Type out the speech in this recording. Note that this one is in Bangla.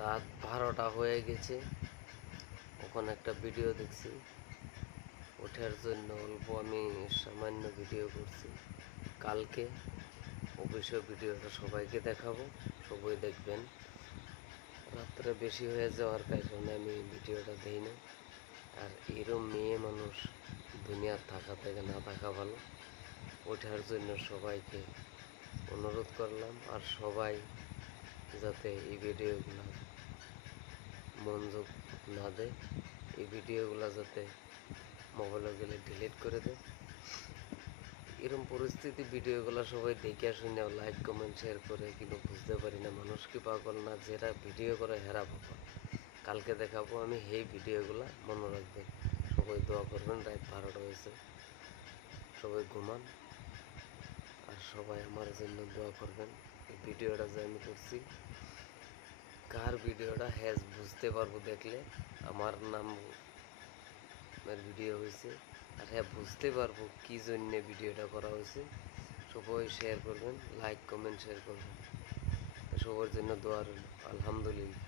রাত 12টা হয়ে গেছে। ওখানে একটা ভিডিও দেখছি, ওঠার জন্য অল্প আমি সামান্য ভিডিও করছি। কালকে অবশ্যই ভিডিওটা সবাইকে দেখাবো, সবাই দেখবেন। রাত্রে বেশি হয়ে যাওয়ার কারণে আমি ভিডিওটা দিই না। আর এরম মেয়ে মানুষ দুনিয়ার থাকা থেকে না থাকা ভালো। ওঠার জন্য সবাইকে অনুরোধ করলাম, আর সবাই যাতে এই ভিডিওগুলো মনোযোগ না দেয়, এই ভিডিওগুলো যাতে মোবাইলে গেলে ডিলিট করে দেয়। এরকম পরিস্থিতি ভিডিওগুলো সবাই দেখে শুনে লাইক কমেন্ট শেয়ার করে, কিন্তু বুঝতে পারি না মানুষ কি পাগল না যেটা ভিডিও করে হেরা পাগল। কালকে দেখাবো আমি এই ভিডিওগুলো, মনে রাখবেন। সবাই দোয়া করবেন। রাত 12টা হয়েছে, সবাই ঘুমান, আর সবাই আমার জন্য দোয়া করবেন। এই ভিডিওটা যে আমি করছি, কার ভিডিওটা হ্যাজ বুঝতে পারবো দেখলে। আমার নাম ভিডিও হয়েছে, আর হ্যাঁ বুঝতে পারবো কী জন্যে ভিডিওটা করা হয়েছে। সবাই শেয়ার করবেন, লাইক কমেন্ট শেয়ার করবেন। সবার জন্য দোয়া রইল। আলহামদুলিল্লাহ।